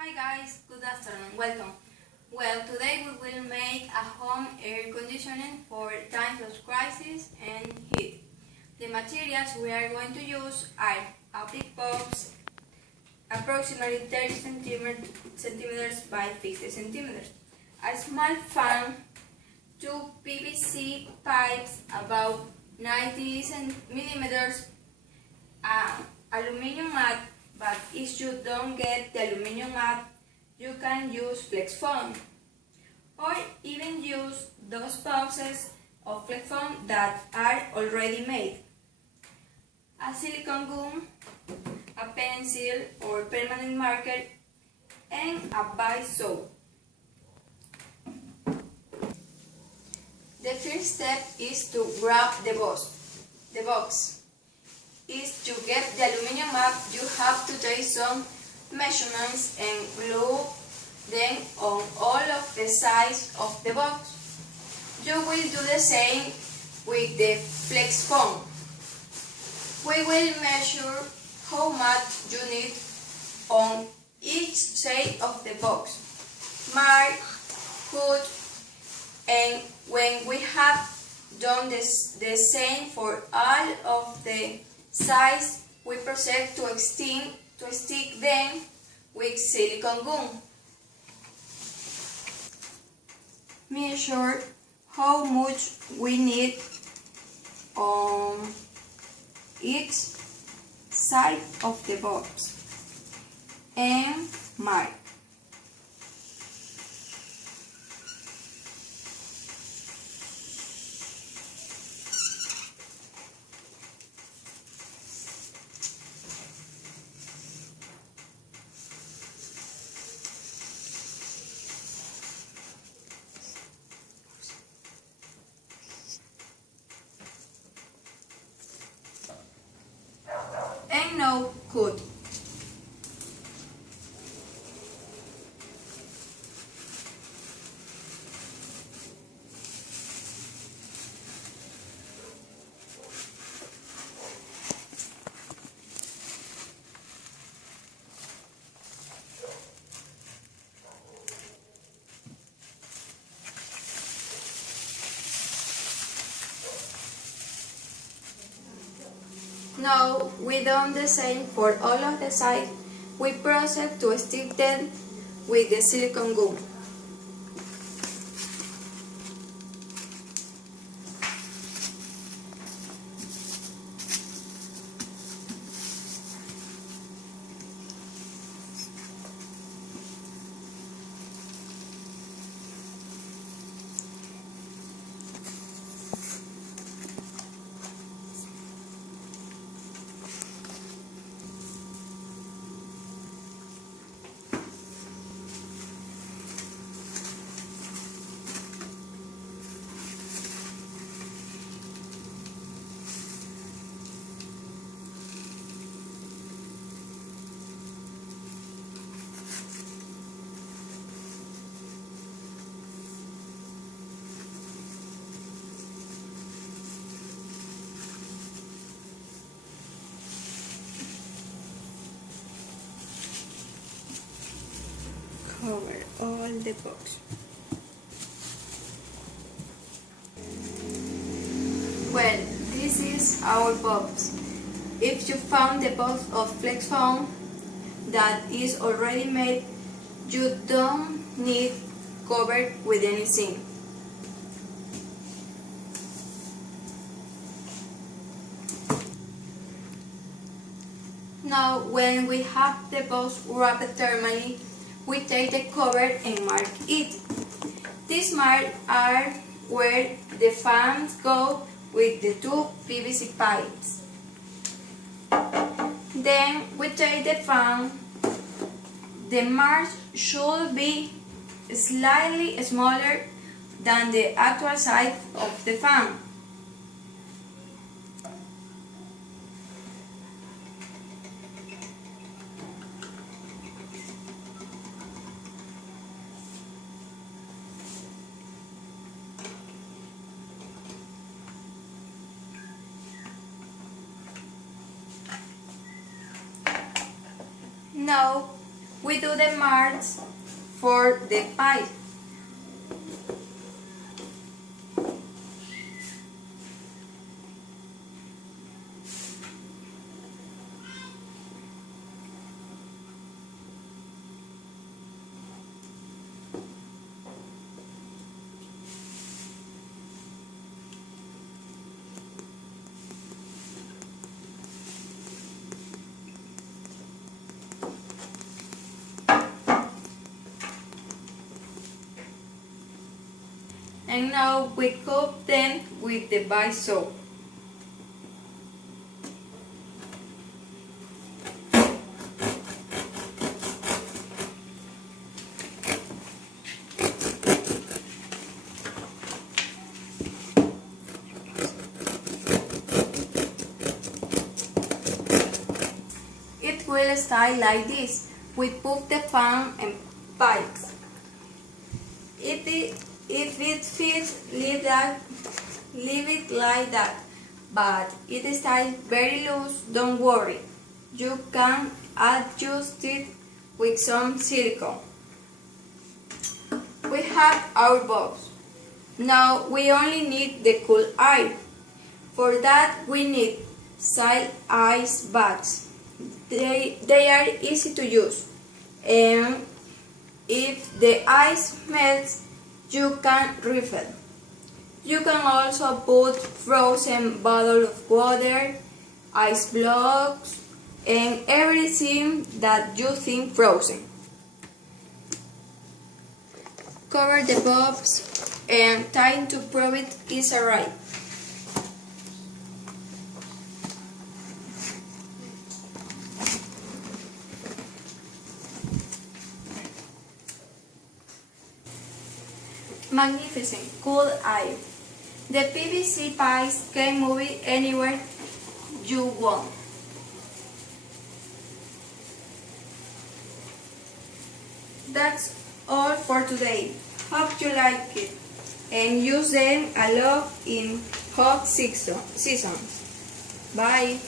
Hi guys, good afternoon, welcome. Well, today we will make a home air conditioning for times of crisis and heat. The materials we are going to use are a big box, approximately 30 centimeters by 50 centimeters, a small fan, two PVC pipes about 90 millimeters, aluminum mat, but if you don't get the aluminum mat, you can use flex foam, or even use those boxes of flex foam that are already made. A silicone gum, a pencil or permanent marker, and a bar soap. The first step is to grab the box. Is to get the aluminum mat, you have to take some measurements and glue them on all of the sides of the box. You will do the same with the flex foam. We will measure how much you need on each side of the box, mark, cut, and when we have done the same for all of the sides, we proceed to stick them with silicone gum. Measure how much we need on each side of the box and mark. And now cut. Now we done the same for all of the sides. We proceed to stick them with the silicone gum. Cover all the box. Well, this is our box. If you found the box of flex foam that is already made, you don't need covered with anything. Now, when we have the box wrapped thermally, we take the cover and mark it. These marks are where the fans go with the two PVC pipes. Then we take the fan. The marks should be slightly smaller than the actual size of the fan. Now we do the mark for the pie. And now we coat them with the bar soap. It will stay like this. We put the fan and pipes. If it fits, leave it like that. But if it stays very loose, don't worry. You can adjust it with some silicone. We have our box. Now we only need the cool air. For that we need silk ice bags. They are easy to use, and if the ice melts, you can refill. You can also put frozen bottle of water, ice blocks, and everything that you think frozen. Cover the box and time to prove it is arrived. Magnificent, cool eye. The PVC pies can move it anywhere you want. That's all for today. Hope you like it and use them a lot in hot seasons. Bye.